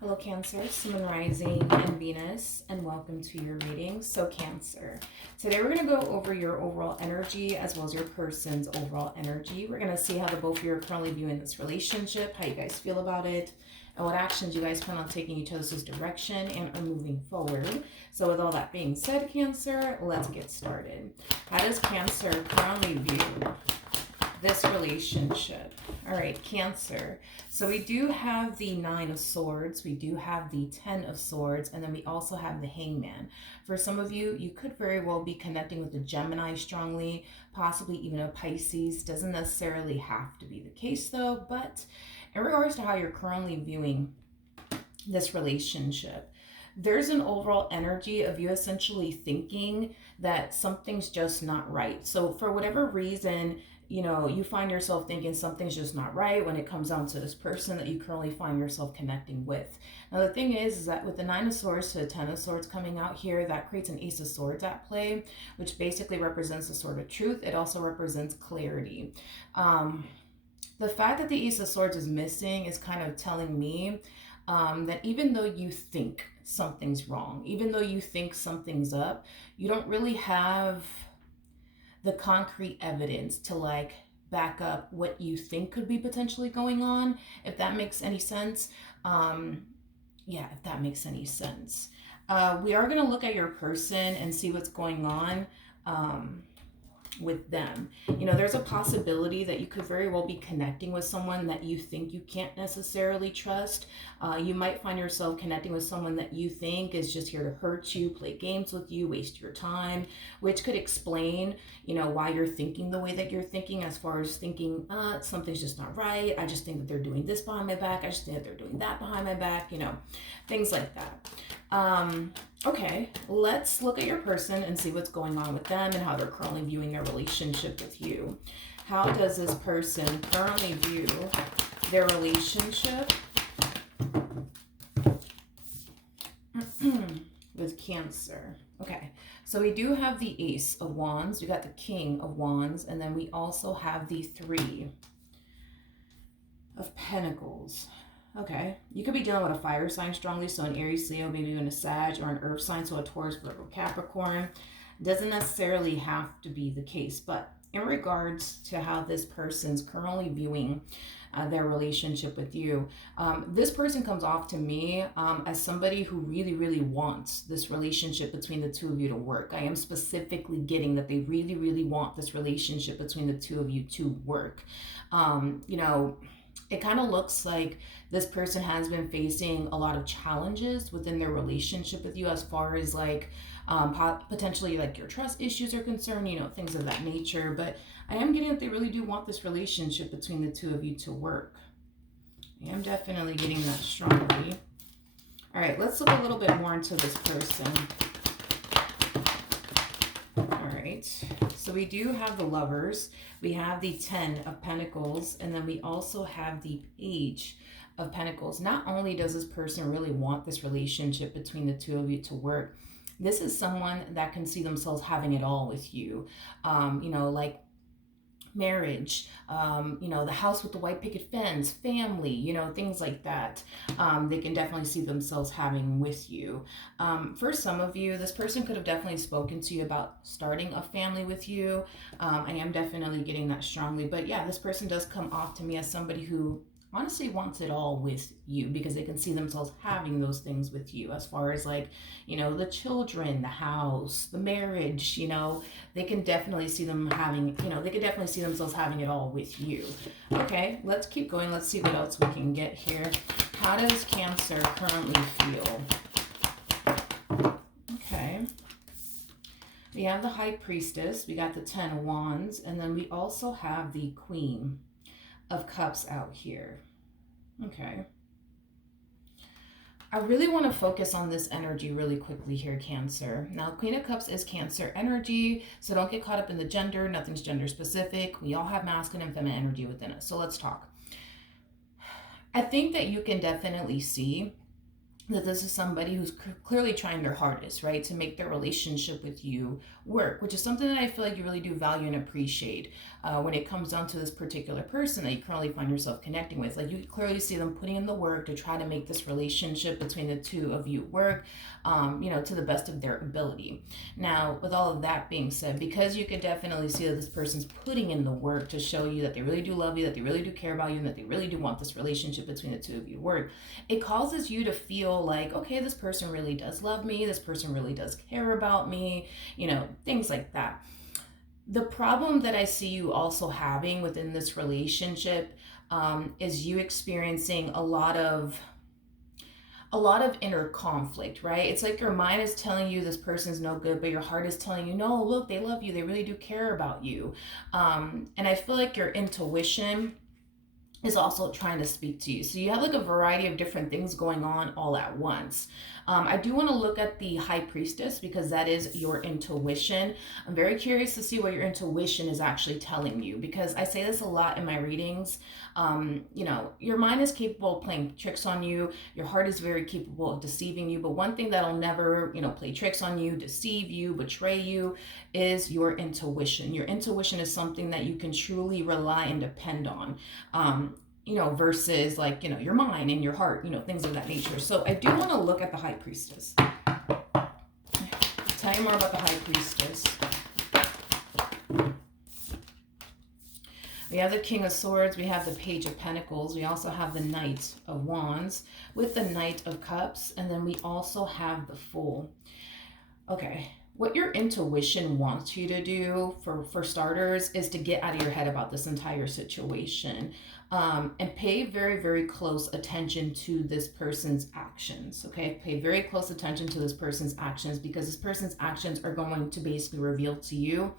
Hello, Cancer, Sun, Rising, and Venus, and welcome to your reading. So, Cancer, today we're going to go over your overall energy as well as your person's overall energy. We're going to see how the both of you are currently viewing this relationship, how you guys feel about it, and what actions you guys plan on taking each other's direction and are moving forward. So, with all that being said, Cancer, let's get started. How does Cancer currently view this relationship? All right, Cancer. So we do have the Nine of Swords, we do have the Ten of Swords, and then we also have the Hangman. For some of you, you could very well be connecting with the Gemini strongly, possibly even a Pisces. Doesn't necessarily have to be the case though, but in regards to how you're currently viewing this relationship, there's an overall energy of you essentially thinking that something's just not right. So for whatever reason, you find yourself thinking something's just not right when it comes down to this person that you currently find yourself connecting with. Now, the thing is that with the Nine of Swords to the Ten of Swords coming out here, that creates an Ace of Swords at play, which basically represents the sword of truth. It also represents clarity. The fact that the Ace of Swords is missing is kind of telling me that even though you think something's wrong, even though you think something's up, you don't really have the concrete evidence to back up what you think could be potentially going on, if that makes any sense. If that makes any sense. We are going to look at your person and see what's going on with them. There's a possibility that you could very well be connecting with someone that you think you can't necessarily trust. You might find yourself connecting with someone that you think is just here to hurt you, play games with you, waste your time, which could explain, why you're thinking the way that you're thinking, as far as thinking, something's just not right. I just think that they're doing this behind my back. I just think that they're doing that behind my back, things like that. Okay, let's look at your person and see what's going on with them and how they're currently viewing their relationship with you. How does this person currently view their relationship with Cancer? Okay, so we do have the Ace of Wands, we got the King of Wands, and then we also have the Three of Pentacles. Okay, you could be dealing with a fire sign strongly, so an Aries, Leo, maybe even a Sag, or an earth sign, so a Taurus, Virgo, Capricorn. Doesn't necessarily have to be the case, but in regards to how this person's currently viewing their relationship with you, this person comes off to me as somebody who really, really wants this relationship between the two of you to work. I am specifically getting that they really, really want this relationship between the two of you to work. It kind of looks like this person has been facing a lot of challenges within their relationship with you, as far as potentially your trust issues are concerned, things of that nature. But I am getting that they really do want this relationship between the two of you to work. I am definitely getting that strongly. All right, let's look a little bit more into this person. All right, so we do have the Lovers, we have the Ten of Pentacles, and then we also have the Page of Pentacles. Not only does this person really want this relationship between the two of you to work, this is someone that can see themselves having it all with you. Marriage, the house with the white picket fence, family, things like that. They can definitely see themselves having with you. For some of you, this person could have definitely spoken to you about starting a family with you. I am definitely getting that strongly. But yeah, this person does come off to me as somebody who honestly wants it all with you, because they can see themselves having those things with you, as far as the children, the house, the marriage. They can definitely see them having, they can definitely see themselves having it all with you. Okay, let's keep going. Let's see what else we can get here. How does Cancer currently feel? Okay, we have the High Priestess, we got the Ten of Wands, and then we also have the Queen of Cups out here. Okay, I really want to focus on this energy really quickly here, Cancer. Now, Queen of Cups is Cancer energy, so don't get caught up in the gender. Nothing's gender specific. We all have masculine and feminine energy within us. So let's talk. I think that you can definitely see that this is somebody who's clearly trying their hardest, right, to make their relationship with you work, which is something that I feel like you really do value and appreciate when it comes down to this particular person that you currently find yourself connecting with. Like, you clearly see them putting in the work to try to make this relationship between the two of you work, to the best of their ability. Now, with all of that being said, because you could definitely see that this person's putting in the work to show you that they really do love you, that they really do care about you, and that they really do want this relationship between the two of you work, it causes you to feel like, okay, this person really does love me, this person really does care about me, things like that. The problem that I see you also having within this relationship is you experiencing a lot of inner conflict, right? It's like your mind is telling you this person's no good, but your heart is telling you, no, look, they love you, they really do care about you. And I feel like your intuition is also trying to speak to you. So you have like a variety of different things going on all at once. I do want to look at the High Priestess because that is your intuition. I'm very curious to see what your intuition is actually telling you, because I say this a lot in my readings. Your mind is capable of playing tricks on you. Your heart is very capable of deceiving you. But one thing that'll never, play tricks on you, deceive you, betray you is your intuition. Your intuition is something that you can truly rely and depend on. Versus like, your mind and your heart, things of that nature. So I do want to look at the High Priestess. Tell you more about the High Priestess. We have the King of Swords, we have the Page of Pentacles, we also have the Knight of Wands with the Knight of Cups, and then we also have the Fool. Okay. What your intuition wants you to do, for starters, is to get out of your head about this entire situation, and pay very, very close attention to this person's actions, okay? Pay very close attention to this person's actions, because this person's actions are going to basically reveal to you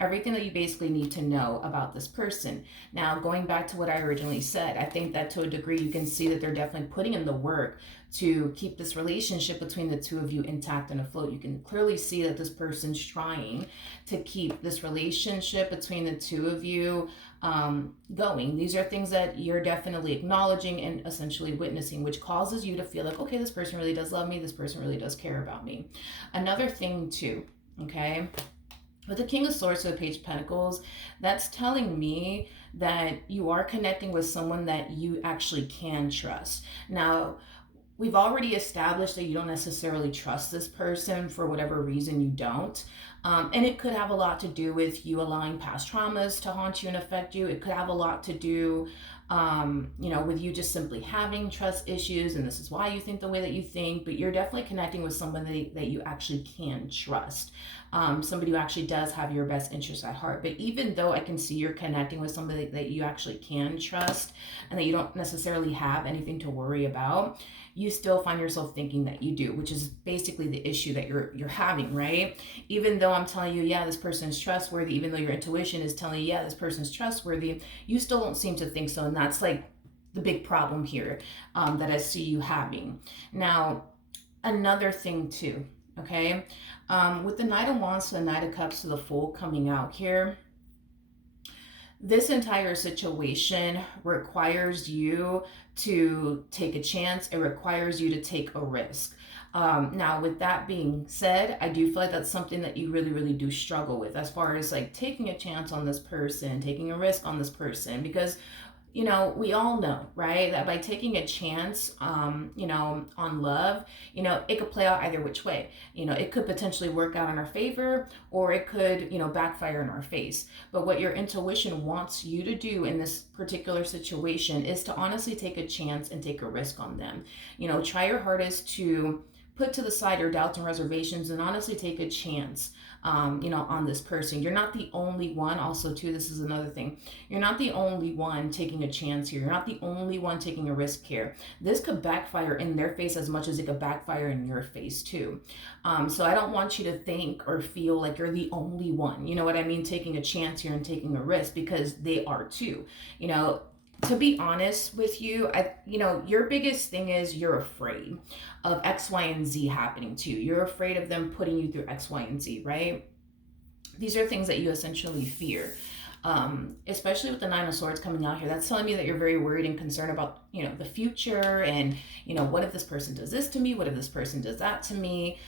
everything that you basically need to know about this person. Now, going back to what I originally said, I think that to a degree you can see that they're definitely putting in the work to keep this relationship between the two of you intact and afloat. You can clearly see that this person's trying to keep this relationship between the two of you going. These are things that you're definitely acknowledging and essentially witnessing, which causes you to feel like, okay, this person really does love me, this person really does care about me. Another thing too, okay, with the King of Swords to the Page of Pentacles, that's telling me that you are connecting with someone that you actually can trust. Now, we've already established that you don't necessarily trust this person for whatever reason you don't. And it could have a lot to do with you allowing past traumas to haunt you and affect you. It could have a lot to do, with you just simply having trust issues, and this is why you think the way that you think, but you're definitely connecting with somebody that you actually can trust. Somebody who actually does have your best interest at heart. But even though I can see you're connecting with somebody that you actually can trust and that you don't necessarily have anything to worry about, you still find yourself thinking that you do, which is basically the issue that you're having, right? Even though I'm telling you, yeah, this person is trustworthy, even though your intuition is telling you, yeah, this person is trustworthy, you still don't seem to think so. And that's like the big problem here that I see you having. Now, another thing too, okay? With the Knight of Wands to the Knight of Cups to the Fool coming out here, this entire situation requires you to take a chance. It requires you to take a risk. Now, with that being said, I do feel like that's something that you really, really do struggle with, as far as like taking a chance on this person, taking a risk on this person, because we all know, right, that by taking a chance, on love, it could play out either which way. It could potentially work out in our favor, or it could, backfire in our face. But what your intuition wants you to do in this particular situation is to honestly take a chance and take a risk on them. Try your hardest to put to the side your doubts and reservations and honestly take a chance, on this person. You're not the only one. Also, too, this is another thing. You're not the only one taking a chance here. You're not the only one taking a risk here. This could backfire in their face as much as it could backfire in your face, too. So I don't want you to think or feel like you're the only one, you know what I mean, taking a chance here and taking a risk, because they are too. To be honest with you, your biggest thing is you're afraid of X, Y, and Z happening to you. You're afraid of them putting you through X, Y, and Z, right? These are things that you essentially fear. Especially with the Nine of Swords coming out here. That's telling me that you're very worried and concerned about, the future, and, what if this person does this to me? What if this person does that to me?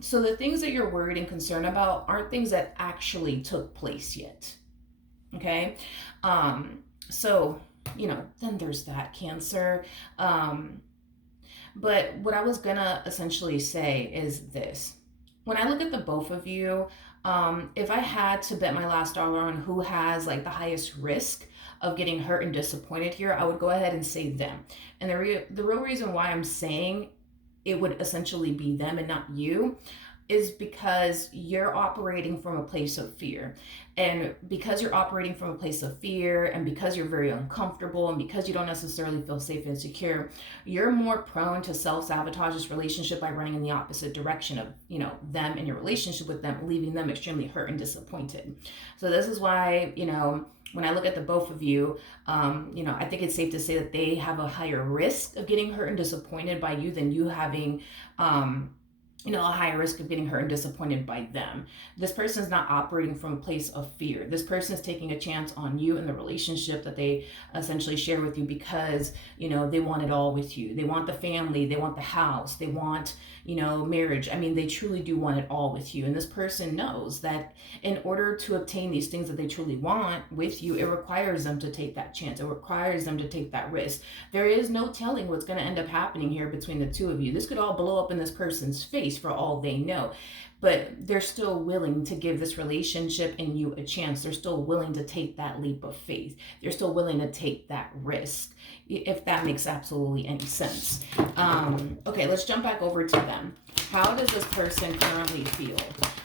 So the things that you're worried and concerned about aren't things that actually took place yet. Okay. So, then there's that, Cancer. But what I was gonna essentially say is this. When I look at the both of you, if I had to bet my last dollar on who has like the highest risk of getting hurt and disappointed here, I would go ahead and say them. And the real reason why I'm saying it would essentially be them and not you is because you're operating from a place of fear. And because you're operating from a place of fear, and because you're very uncomfortable, and because you don't necessarily feel safe and secure, you're more prone to self-sabotage this relationship by running in the opposite direction of, them and your relationship with them, leaving them extremely hurt and disappointed. So this is why, when I look at the both of you, I think it's safe to say that they have a higher risk of getting hurt and disappointed by you than you having, a higher risk of getting hurt and disappointed by them. This person is not operating from a place of fear. This person is taking a chance on you and the relationship that they essentially share with you because, they want it all with you. They want the family, they want the house, they want, marriage. I mean, they truly do want it all with you. And this person knows that in order to obtain these things that they truly want with you, it requires them to take that chance. It requires them to take that risk. There is no telling what's going to end up happening here between the two of you. This could all blow up in this person's face for all they know, but they're still willing to give this relationship and you a chance. They're still willing to take that leap of faith. They're still willing to take that risk, if that makes absolutely any sense. Okay, let's jump back over to them. How does this person currently feel?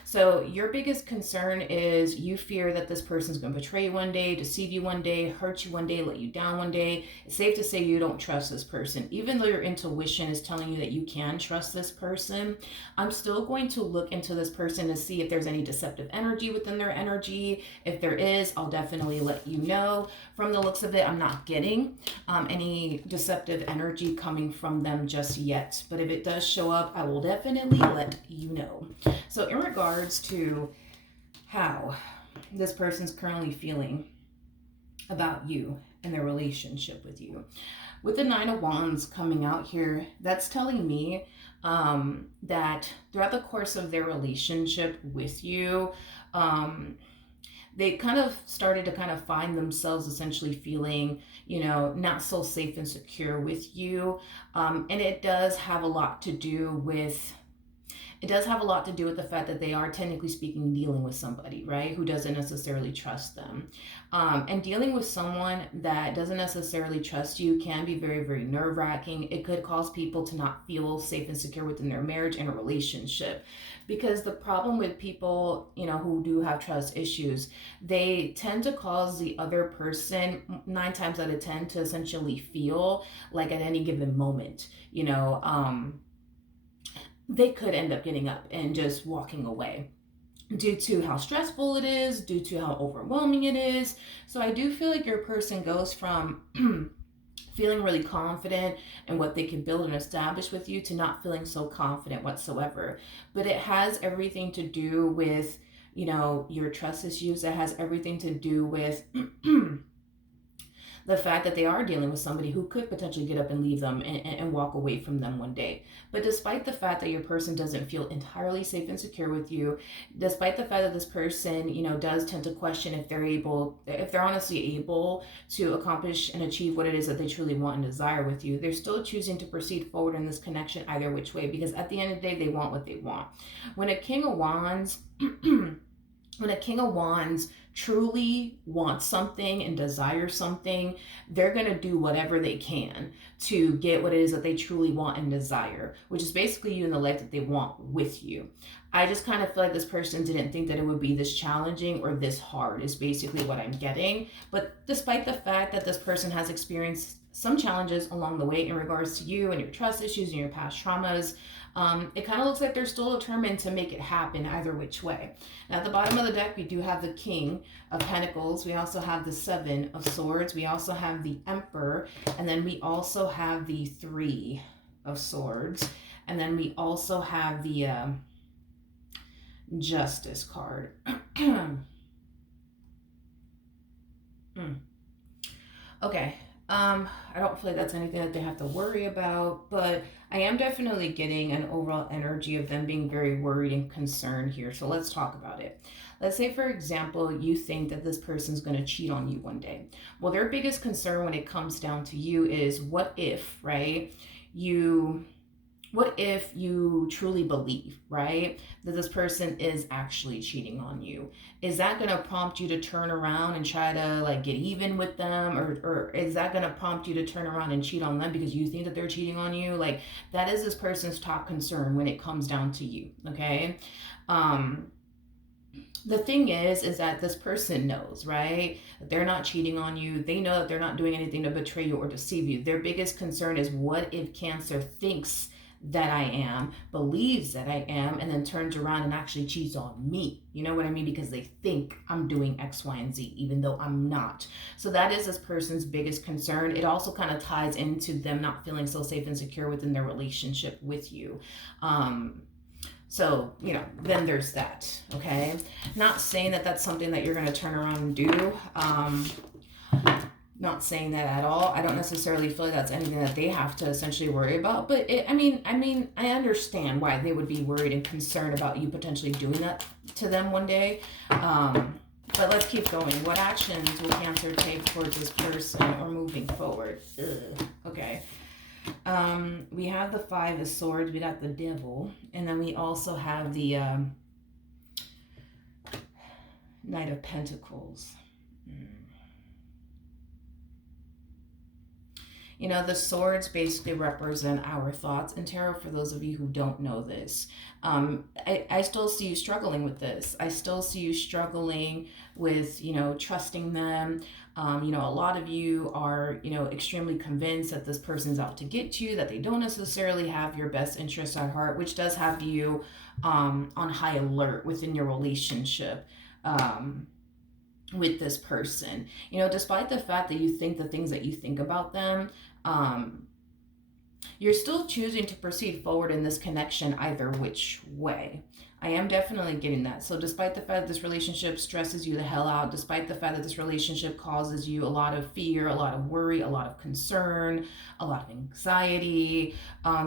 So your biggest concern is you fear that this person's going to betray you one day, deceive you one day, hurt you one day, let you down one day. It's safe to say you don't trust this person. Even though your intuition is telling you that you can trust this person, I'm still going to look into this person to see if there's any deceptive energy within their energy. If there is, I'll definitely let you know. From the looks of it, I'm not getting any deceptive energy coming from them just yet. But if it does show up, I will definitely let you know. So in regards to how this person's currently feeling about you and their relationship with you, with the Nine of Wands coming out here, that's telling me that throughout the course of their relationship with you, they kind of started to kind of find themselves essentially feeling, not so safe and secure with you. And it does have a lot to do with the fact that they are, technically speaking, dealing with somebody, right, who doesn't necessarily trust them. And dealing with someone that doesn't necessarily trust you can be very, very nerve-wracking. It could cause people to not feel safe and secure within their marriage and a relationship. Because the problem with people, who do have trust issues, they tend to cause the other person 9 times out of 10 to essentially feel like at any given moment, they could end up getting up and just walking away due to how stressful it is, due to how overwhelming it is. So I do feel like your person goes from feeling really confident in what they can build and establish with you to not feeling so confident whatsoever. But it has everything to do with, your trust issues. It has everything to do with the fact that they are dealing with somebody who could potentially get up and leave them and walk away from them one day. But despite the fact that your person doesn't feel entirely safe and secure with you, despite the fact that this person, does tend to question if they're honestly able to accomplish and achieve what it is that they truly want and desire with you, they're still choosing to proceed forward in this connection either which way, because at the end of the day, they want what they want. When a King of Wands truly wants something and desires something, they're going to do whatever they can to get what it is that they truly want and desire, which is basically you in the life that they want with you. I just kind of feel like this person didn't think that it would be this challenging or this hard, is basically what I'm getting. But despite the fact that this person has experienced some challenges along the way in regards to you and your trust issues and your past traumas, it kind of looks like they're still determined to make it happen either which way. Now, at the bottom of the deck, we do have the King of Pentacles. We also have the Seven of Swords. We also have the Emperor. And then we also have the Three of Swords. And then we also have the Justice card. Okay. I don't feel like that's anything that they have to worry about, but I am definitely getting an overall energy of them being very worried and concerned here. So let's talk about it. Let's say, for example, you think that this person's going to cheat on you one day. Well, their biggest concern when it comes down to you is what if, right? What if you truly believe, right, that this person is actually cheating on you? Is that going to prompt you to turn around and try to like get even with them, or is that going to prompt you to turn around and cheat on them because you think that they're cheating on you? Like, that is this person's top concern when it comes down to you, okay? The thing is that this person knows, right, that they're not cheating on you. They know that they're not doing anything to betray you or deceive you. Their biggest concern is, what if Cancer thinks that I am, believes that I am, and then turns around and actually cheats on me? You know what I mean? Because they think I'm doing X, Y, and Z, even though I'm not. So that is this person's biggest concern. It also kind of ties into them not feeling so safe and secure within their relationship with you. So, then there's that, okay? Not saying that that's something that you're going to turn around and do. Not saying that at all. I don't necessarily feel like that's anything that they have to essentially worry about. But I understand why they would be worried and concerned about you potentially doing that to them one day. But let's keep going. What actions will Cancer take towards this person or moving forward? Okay. We have the Five of Swords. We got the Devil. And then we also have the Knight of Pentacles. The swords basically represent our thoughts in tarot, for those of you who don't know this. I still see you struggling with this. I still see you struggling with, trusting them. A lot of you are, extremely convinced that this person's out to get you, that they don't necessarily have your best interests at heart, which does have you on high alert within your relationship. With this person, despite the fact that you think the things that you think about them, you're still choosing to proceed forward in this connection either which way. I am definitely getting that. So despite the fact that this relationship stresses you the hell out, despite the fact that this relationship causes you a lot of fear, a lot of worry, a lot of concern, a lot of anxiety,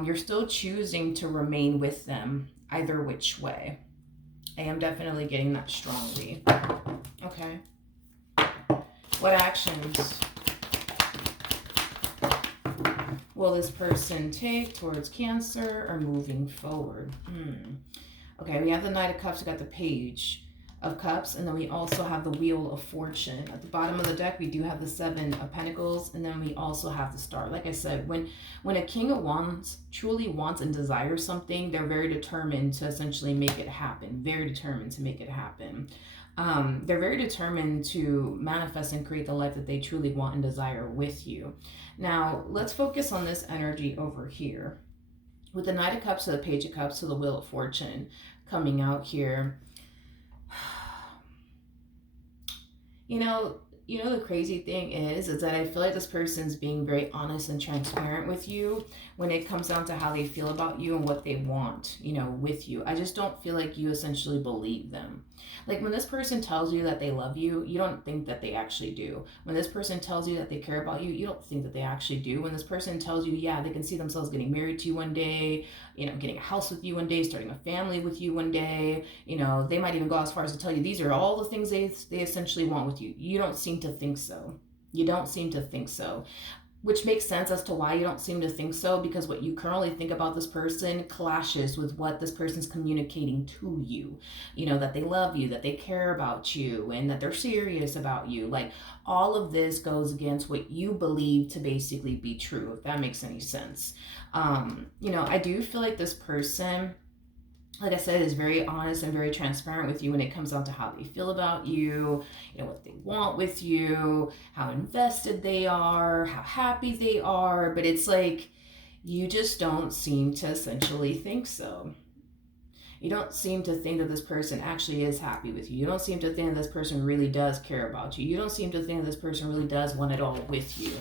you're still choosing to remain with them either which way. I am definitely getting that strongly. Okay. What actions will this person take towards Cancer or moving forward? Okay, we have the Knight of Cups, we got the Page of Cups, and then we also have the Wheel of Fortune. At the bottom of the deck, we do have the Seven of Pentacles, and then we also have the Star. Like I said, when a King of Wands truly wants and desires something, they're very determined to essentially make it happen. Very determined to make it happen. They're very determined to manifest and create the life that they truly want and desire with you. Now, let's focus on this energy over here. With the Knight of Cups to the Page of Cups to the Wheel of Fortune coming out here. The crazy thing is that I feel like this person's being very honest and transparent with you when it comes down to how they feel about you and what they want, with you. I just don't feel like you essentially believe them. Like, when this person tells you that they love you, you don't think that they actually do. When this person tells you that they care about you, you don't think that they actually do. When this person tells you, yeah, they can see themselves getting married to you one day, getting a house with you one day, starting a family with you one day, they might even go as far as to tell you these are all the things they essentially want with you. You don't seem to think so. You don't seem to think so. Which makes sense as to why you don't seem to think so, because what you currently think about this person clashes with what this person's communicating to you. That they love you, that they care about you, and that they're serious about you. Like, all of this goes against what you believe to basically be true, if that makes any sense. I do feel like this person, like I said, is very honest and very transparent with you when it comes down to how they feel about you, what they want with you, how invested they are, how happy they are. But it's like, you just don't seem to essentially think so. You don't seem to think that this person actually is happy with you. You don't seem to think that this person really does care about you. You don't seem to think that this person really does want it all with you.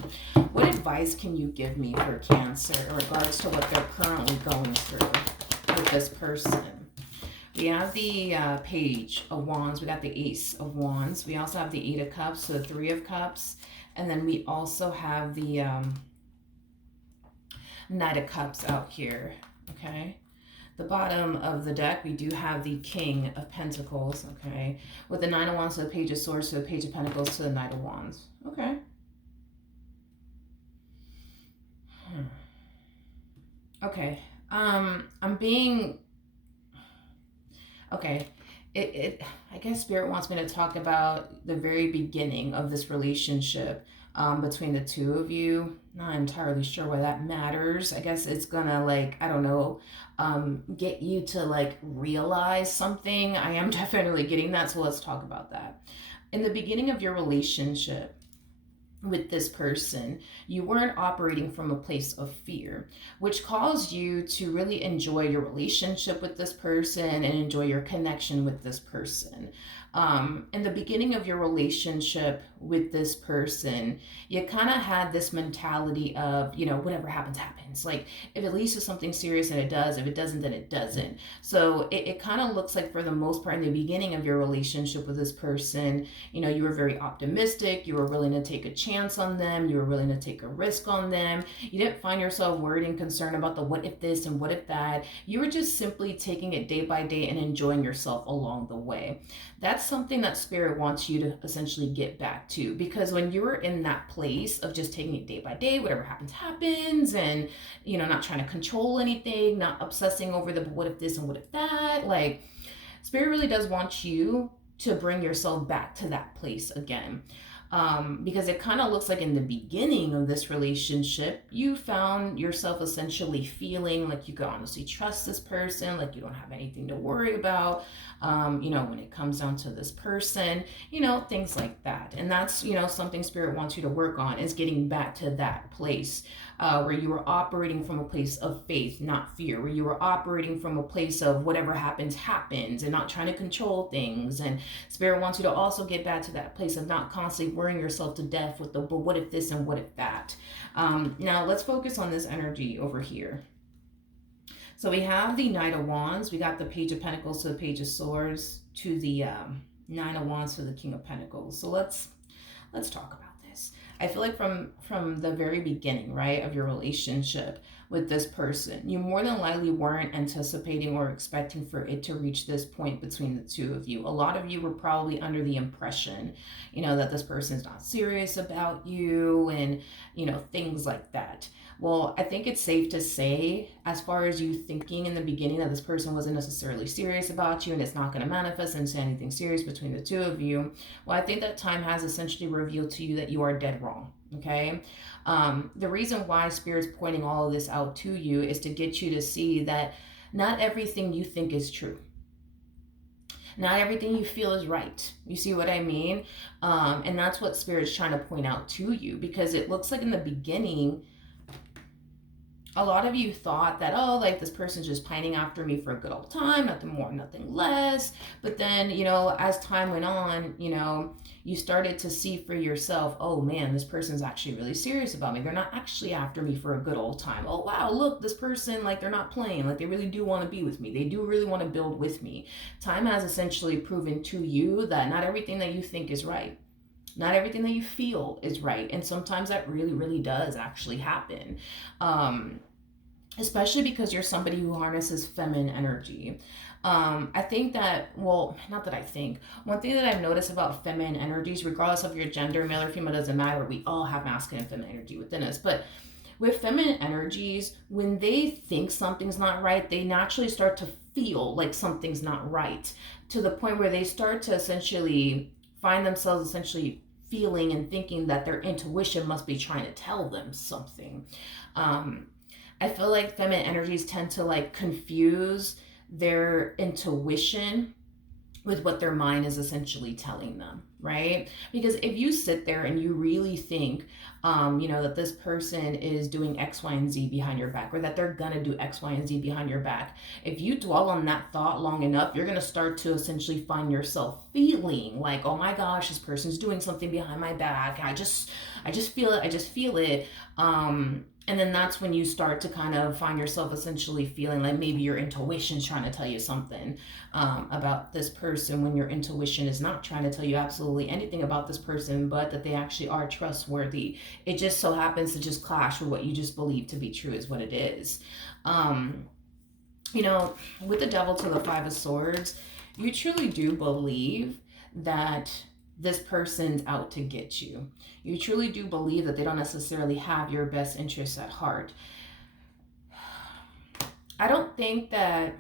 What advice can you give me for Cancer in regards to what they're currently going through with this person? We have the Page of Wands. We got the Ace of Wands. We also have the Eight of Cups, so the Three of Cups. And then we also have the Knight of Cups out here, okay? The bottom of the deck, we do have the King of Pentacles, okay? With the Nine of Wands to the Page of Swords to the Page of Pentacles to the Knight of Wands, okay? Okay, I'm being, okay, I guess Spirit wants me to talk about the very beginning of this relationship between the two of you. Not entirely sure why that matters. I guess it's gonna, like, I don't know, get you to like realize something. I am definitely getting that, so let's talk about that. In the beginning of your relationship with this person, you weren't operating from a place of fear, which caused you to really enjoy your relationship with this person and enjoy your connection with this person. In the beginning of your relationship with this person, you kind of had this mentality of, you know, whatever happens, happens. Like, if it leads to something serious, and it does. If it doesn't, then it doesn't. So it kind of looks like, for the most part, in the beginning of your relationship with this person, you know, you were very optimistic. You were willing to take a chance on them. You were willing to take a risk on them. You didn't find yourself worried and concerned about the what if this and what if that. You were just simply taking it day by day and enjoying yourself along the way. That's something that Spirit wants you to essentially get back to, because when you're in that place of just taking it day by day, whatever happens, happens, and, you know, not trying to control anything, not obsessing over the what if this and what if that, like, Spirit really does want you to bring yourself back to that place again. Because it kind of looks like in the beginning of this relationship, you found yourself essentially feeling like you could honestly trust this person, like you don't have anything to worry about, you know, when it comes down to this person, you know, things like that. And that's, you know, something Spirit wants you to work on, is getting back to that place where you were operating from a place of faith, not fear, where you were operating from a place of whatever happens, happens, and not trying to control things. And Spirit wants you to also get back to that place of not constantly worrying yourself to death with the, but what if this and what if that. Now let's focus on this energy over here. So we have the Knight of Wands. We got the Page of Pentacles to the Page of Swords to the Nine of Wands to the King of Pentacles. So let's talk about this. I feel like from the very beginning, right, of your relationship with this person, you more than likely weren't anticipating or expecting for it to reach this point between the two of you. A lot of you were probably under the impression, you know, that this person's not serious about you, and, you know, things like that. Well, I think it's safe to say, as far as you thinking in the beginning that this person wasn't necessarily serious about you and it's not going to manifest into anything serious between the two of you, well, I think that time has essentially revealed to you that you are dead wrong, okay? The reason why Spirit's pointing all of this out to you is to get you to see that not everything you think is true. Not everything you feel is right. You see what I mean? And that's what Spirit's trying to point out to you, because it looks like in the beginning, a lot of you thought that, oh, like, this person's just pining after me for a good old time, nothing more, nothing less. But then, you know, as time went on, you know, you started to see for yourself, oh man, this person's actually really serious about me. They're not actually after me for a good old time. Oh wow, look, this person, like, they're not playing. Like, they really do want to be with me. They do really want to build with me. Time has essentially proven to you that not everything that you think is right. Not everything that you feel is right. And sometimes that really, really does actually happen. Especially because you're somebody who harnesses feminine energy. I think that, well, not that I think, one thing that I've noticed about feminine energies, regardless of your gender, male or female, doesn't matter. We all have masculine and feminine energy within us. But with feminine energies, when they think something's not right, they naturally start to feel like something's not right, to the point where they start to essentially find themselves essentially feeling and thinking that their intuition must be trying to tell them something. I feel like feminine energies tend to, like, confuse their intuition with what their mind is essentially telling them, right? Because if you sit there and you really think, you know, that this person is doing X, Y, and Z behind your back, or that they're gonna do X, Y, and Z behind your back, if you dwell on that thought long enough, you're gonna start to essentially find yourself feeling like, oh my gosh, this person's doing something behind my back. I just feel it. And then that's when you start to kind of find yourself essentially feeling like maybe your intuition's trying to tell you something about this person, when your intuition is not trying to tell you absolutely anything about this person, but that they actually are trustworthy. It just so happens to just clash with what you just believe to be true is what it is. You know, with the Devil to the Five of Swords, you truly do believe that this person's out to get you. You truly do believe that they don't necessarily have your best interests at heart. I don't think that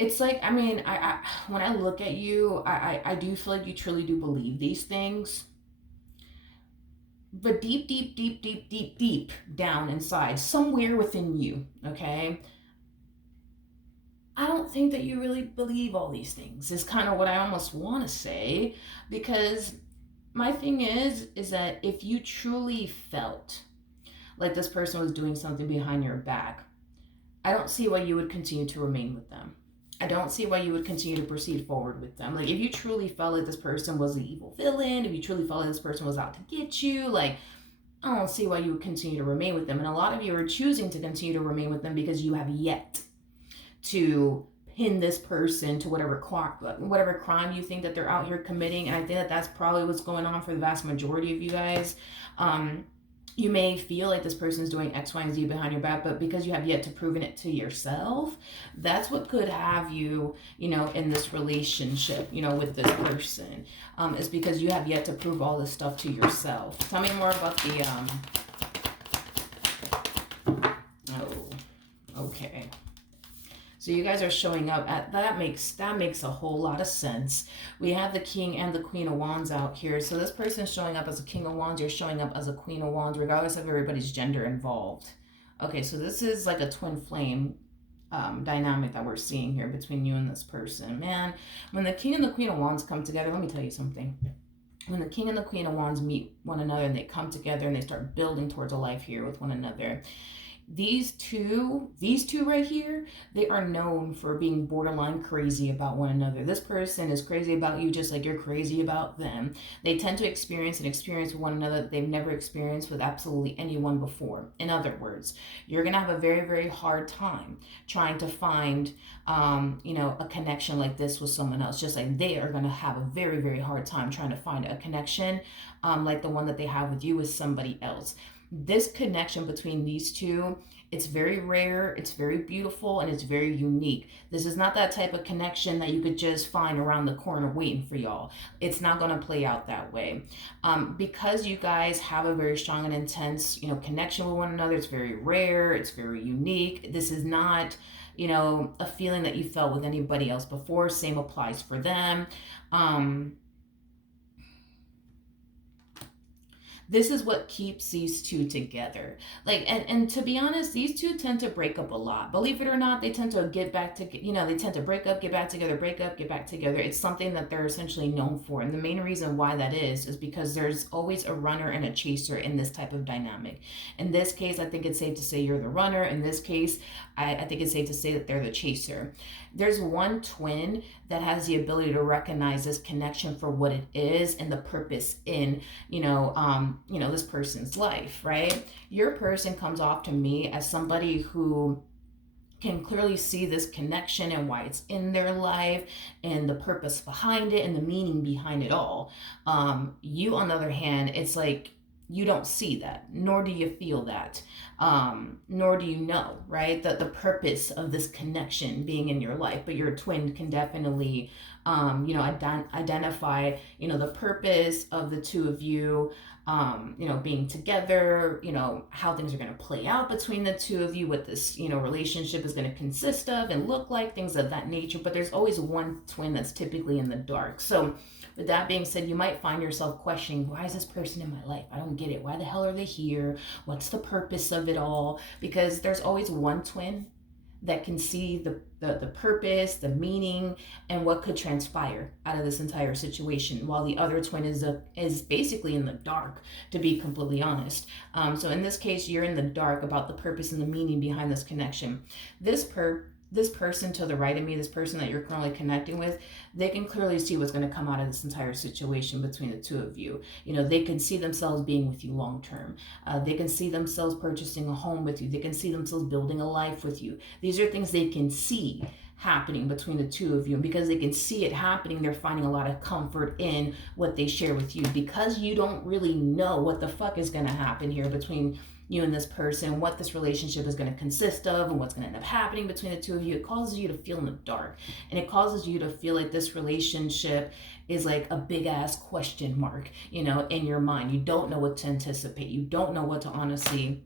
it's like, I mean, I when I look at you, I do feel like you truly do believe these things. But deep down inside, somewhere within you, okay? I don't think that you really believe all these things, is kind of what I almost want to say. Because my thing is that if you truly felt like this person was doing something behind your back, I don't see why you would continue to remain with them. I don't see why you would continue to proceed forward with them. Like, if you truly felt like this person was the evil villain, if you truly felt like this person was out to get you, like, I don't see why you would continue to remain with them. And a lot of you are choosing to continue to remain with them because you have yet to pin this person to whatever crime you think that they're out here committing. And I think that that's probably what's going on for the vast majority of you guys. You may feel like this person's doing X, Y, and Z behind your back, but because you have yet to proven it to yourself, that's what could have you, you know, in this relationship, you know, with this person, is because you have yet to prove all this stuff to yourself. Tell me more about the, oh, okay. So you guys are showing up at that makes a whole lot of sense. We have the King and the Queen of Wands out here. So this person is showing up as a King of Wands. You're showing up as a Queen of Wands, regardless of everybody's gender involved. Okay, so this is like a twin flame dynamic that we're seeing here between you and this person. Man, when the King and the Queen of Wands come together, let me tell you something. When the King and the Queen of Wands meet one another and they come together and they start building towards a life here with one another, these two right here, they are known for being borderline crazy about one another. This person is crazy about you just like you're crazy about them. They tend to experience with one another that they've never experienced with absolutely anyone before. In other words, you're gonna have a very, very hard time trying to find you know, a connection like this with someone else, just like they are gonna have a very, very hard time trying to find a connection like the one that they have with you with somebody else. This connection between these two, it's very rare, it's very beautiful, and it's very unique. This is not that type of connection that you could just find around the corner waiting for y'all. It's not going to play out that way. Because you guys have a very strong and intense, you know, connection with one another, it's very rare, it's very unique. This is not, you know, a feeling that you felt with anybody else before. Same applies for them. This is what keeps these two together. Like, and to be honest, these two tend to break up a lot. Believe it or not, they tend to get back to, you know, they tend to break up, get back together, break up, get back together. It's something that they're essentially known for. And the main reason why that is because there's always a runner and a chaser in this type of dynamic. In this case, I think it's safe to say you're the runner. In this case, I think it's safe to say that they're the chaser. There's one twin that has the ability to recognize this connection for what it is and the purpose in, you know, this person's life, right? Your person comes off to me as somebody who can clearly see this connection and why it's in their life and the purpose behind it and the meaning behind it all. You, on the other hand, it's like you don't see that, nor do you feel that, nor do you know, right? The purpose of this connection being in your life. But your twin can definitely, identify, the purpose of the two of you, being together, how things are going to play out between the two of you, what this, relationship is going to consist of and look like, things of that nature. But there's always one twin that's typically in the dark. So with that being said, you might find yourself questioning, why is this person in my life? I don't get it. Why the hell are they here? What's the purpose of it all? Because there's always one twin that can see the purpose, the meaning, and what could transpire out of this entire situation, while the other twin is basically in the dark, to be completely honest. So in this case, you're in the dark about the purpose and the meaning behind this connection. This this person to the right of me, this person that you're currently connecting with, they can clearly see what's going to come out of this entire situation between the two of you. You know, they can see themselves being with you long term. They can see themselves purchasing a home with you. They can see themselves building a life with you. These are things they can see happening between the two of you. And because they can see it happening, they're finding a lot of comfort in what they share with you. Because you don't really know what the fuck is going to happen here between you and this person, what this relationship is going to consist of, and what's going to end up happening between the two of you, it causes you to feel in the dark. And it causes you to feel like this relationship is like a big ass question mark, you know, in your mind. You don't know what to anticipate. You don't know what to honestly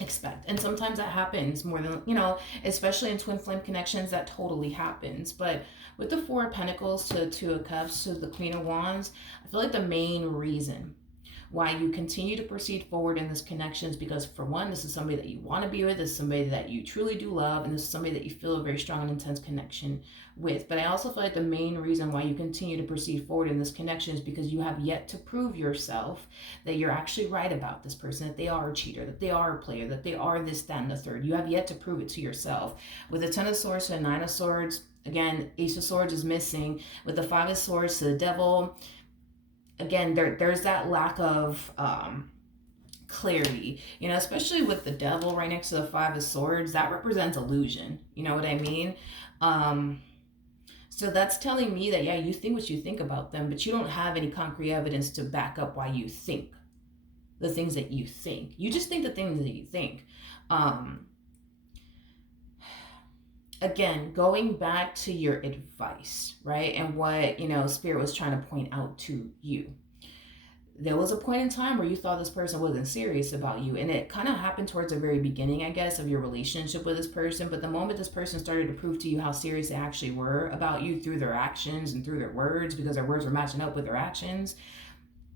expect. And sometimes that happens more than, you know, especially in twin flame connections, that totally happens. But with the Four of Pentacles to the Two of Cups to the Queen of Wands, I feel like the main reason why you continue to proceed forward in this connection is because, for one, this is somebody that you want to be with, this is somebody that you truly do love, and this is somebody that you feel a very strong and intense connection with. But I also feel like the main reason why you continue to proceed forward in this connection is because you have yet to prove yourself that you're actually right about this person, that they are a cheater, that they are a player, that they are this, that, and the third. You have yet to prove it to yourself. With the Ten of Swords and Nine of Swords, again, Ace of Swords is missing. With the Five of Swords to the Devil, again, there's that lack of clarity, you know, especially with the Devil right next to the Five of Swords. That represents illusion, you know what I mean? So that's telling me that, yeah, you think what you think about them, but you don't have any concrete evidence to back up why you think the things that you think. You just think the things that you think. Again, going back to your advice, right? And what, you know, Spirit was trying to point out to you. There was a point in time where you thought this person wasn't serious about you. And it kind of happened towards the very beginning, I guess, of your relationship with this person. But the moment this person started to prove to you how serious they actually were about you through their actions and through their words, because their words were matching up with their actions,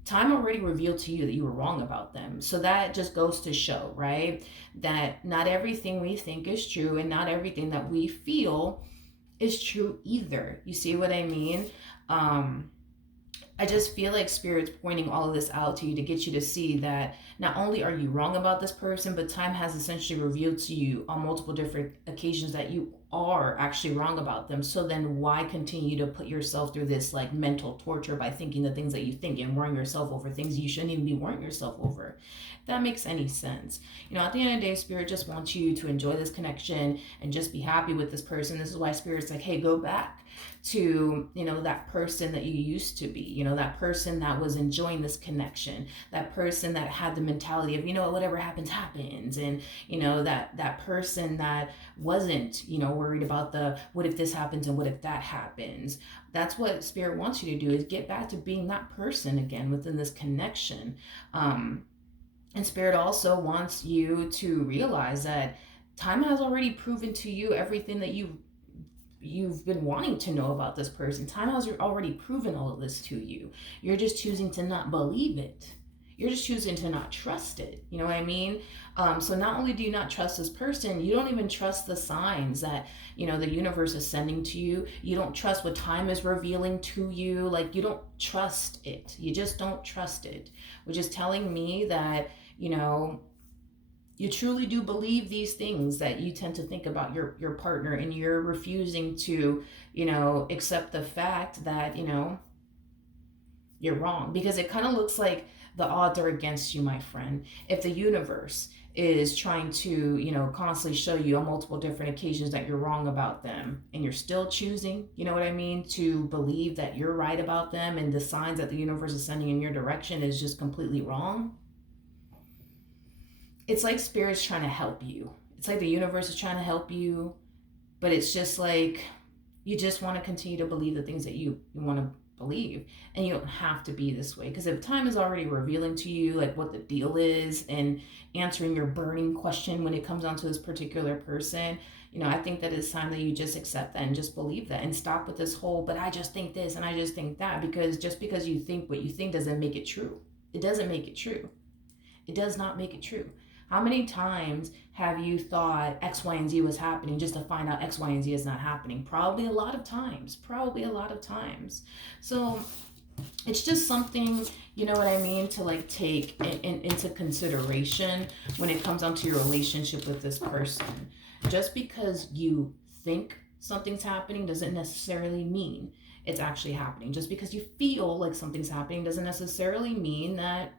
time already revealed to you that you were wrong about them. So that just goes to show, right, that not everything we think is true, and not everything that we feel is true either. You see what I mean? I just feel like Spirit's pointing all of this out to you to get you to see that not only are you wrong about this person, but time has essentially revealed to you on multiple different occasions that you are actually wrong about them. So then why continue to put yourself through this like mental torture by thinking the things that you think and worrying yourself over things you shouldn't even be worrying yourself over? If that makes any sense. You know, at the end of the day, Spirit just wants you to enjoy this connection and just be happy with this person. This is why Spirit's like, hey, go back to, you know, that person that you used to be, you know, that person that was enjoying this connection, that person that had the mentality of, you know, whatever happens, happens. And, you know, that person that wasn't, you know, worried about the, what if this happens and what if that happens. That's what Spirit wants you to do, is get back to being that person again within this connection. And Spirit also wants you to realize that time has already proven to you everything that you've been wanting to know about this person. Time has already proven all of this to you. You're just choosing to not believe it. You're just choosing to not trust it. You know what I mean? So not only do you not trust this person, you don't even trust the signs that, you know, the universe is sending to you. You don't trust what time is revealing to you. Like, you don't trust it. You just don't trust it, which is telling me that, you know, you truly do believe these things that you tend to think about your partner, and you're refusing to, you know, accept the fact that, you know, you're wrong, because it kind of looks like the odds are against you, my friend. If the universe is trying to, you know, constantly show you on multiple different occasions that you're wrong about them, and you're still choosing, you know what I mean, to believe that you're right about them, and the signs that the universe is sending in your direction is just completely wrong, it's like Spirit's trying to help you. It's like the universe is trying to help you, but it's just like you just want to continue to believe the things that you want to believe. And you don't have to be this way, because if time is already revealing to you like what the deal is and answering your burning question when it comes down to this particular person, you know, I think that it's time that you just accept that and just believe that, and stop with this whole, but I just think this and I just think that, because just because you think what you think doesn't make it true. It doesn't make it true. It does not make it true. How many times have you thought X, Y, and Z was happening just to find out X, Y, and Z is not happening? Probably a lot of times. So it's just something, you know what I mean, to like take into consideration when it comes down to your relationship with this person. Just because you think something's happening doesn't necessarily mean it's actually happening. Just because you feel like something's happening doesn't necessarily mean that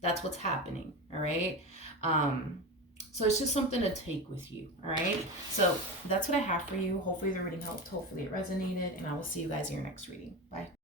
that's what's happening. All right. So it's just something to take with you. All right. So that's what I have for you. Hopefully the reading helped. Hopefully it resonated. And I will see you guys in your next reading. Bye.